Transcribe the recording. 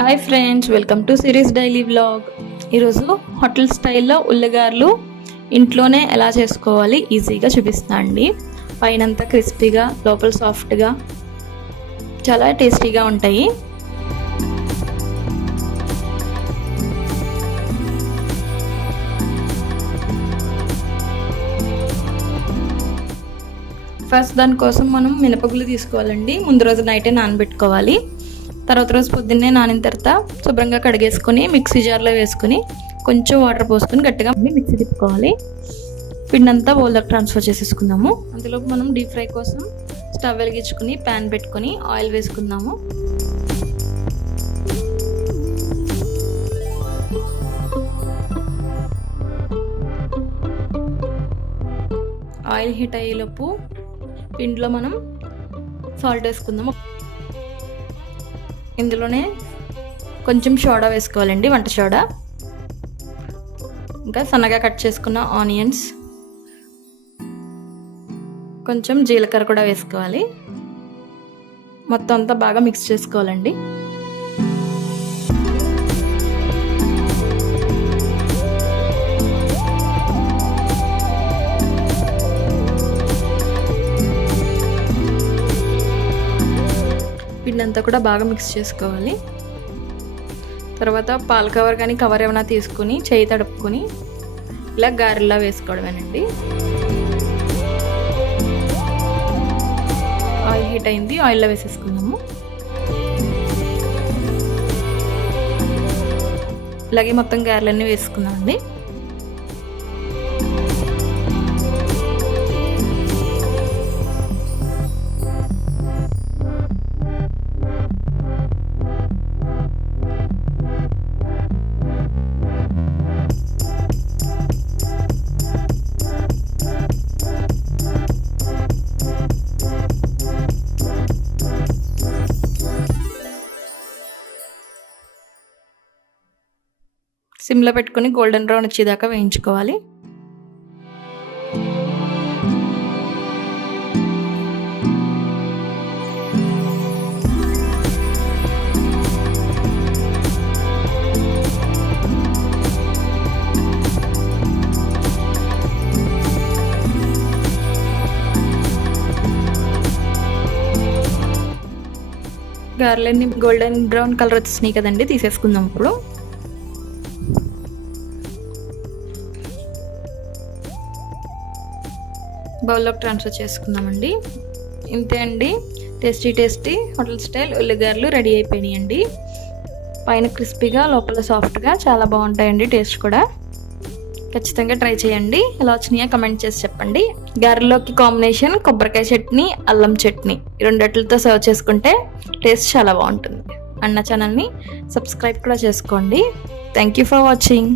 Hi friends, welcome to series daily vlog. ఈరోజు hotel స్టైల్లో ఉల్లిగారులు ఇంట్లోనే ఎలా చేసుకోవాలి ఈజీగా చూపిస్తా అండి. పైనంతా క్రిస్పీగా, లోపల సాఫ్ట్గా, చాలా టేస్టీగా ఉంటాయి. ఫస్ట్ దానికోసం మనం మినపగుళ్ళు తీసుకోవాలండి. ముందు రోజు నైటే నానబెట్టుకోవాలి. తర్వాత రోజు పొద్దున్నే నానిన తర్వాత శుభ్రంగా కడిగేసుకొని మిక్సీ జార్లో వేసుకొని కొంచెం వాటర్ పోసుకొని గట్టిగా మిక్సీ తిప్పుకోవాలి. పిండంతా బౌల్లోకి ట్రాన్స్ఫర్ చేసేసుకుందాము. అందులోపు మనం డీప్ ఫ్రై కోసం స్టవ్ వెలిగించుకొని ప్యాన్ పెట్టుకొని ఆయిల్ వేసుకుందాము. ఆయిల్ హీట్ అయ్యేలోపు పిండిలో మనం సాల్ట్ వేసుకుందాము. ఇందులోనే కొంచెం సోడా వేసుకోవాలండి, వంట సోడా. ఇంకా సన్నగా కట్ చేసుకున్న ఆనియన్స్, కొంచెం జీలకర్ర కూడా వేసుకోవాలి. మొత్తం అంతా బాగా మిక్స్ చేసుకోవాలండి. పిండి అంతా కూడా బాగా మిక్స్ చేసుకోవాలి. తర్వాత పాల కవర్ కానీ కవర్ ఏమైనా తీసుకుని చేయి తడుపుకొని ఇలా గారెల్లా వేసుకోవడమేనండి. ఆయిల్ హీట్ అయింది, ఆయిల్లో వేసేసుకుందాము. ఇలాగే మొత్తం గారెలన్నీ వేసుకుందామండి. సిమ్లో పెట్టుకొని గోల్డెన్ బ్రౌన్ వచ్చేదాకా వేయించుకోవాలి. గారెలన్నీ గోల్డెన్ బ్రౌన్ కలర్ వచ్చేసినాయి కదండి, తీసేసుకుందాం. ఇప్పుడు బౌల్లోకి ట్రాన్స్ఫర్ చేసుకుందామండి. ఇంతే అండి, టేస్టీ హోటల్ స్టైల్ ఉల్లిగారులు రెడీ అయిపోయినాయండి. పైన క్రిస్పీగా, లోపల సాఫ్ట్గా, చాలా బాగుంటాయండి. టేస్ట్ కూడా ఖచ్చితంగా ట్రై చేయండి. ఎలా వచ్చినాయో కమెంట్ చేసి చెప్పండి. గారెల్లోకి కాంబినేషన్ కొబ్బరికాయ చట్నీ, అల్లం చట్నీ, రెండిట్లతో సర్వ్ చేసుకుంటే టేస్ట్ చాలా బాగుంటుంది. అన్న ఛానల్ని సబ్స్క్రైబ్ కూడా చేసుకోండి. Thank you for watching.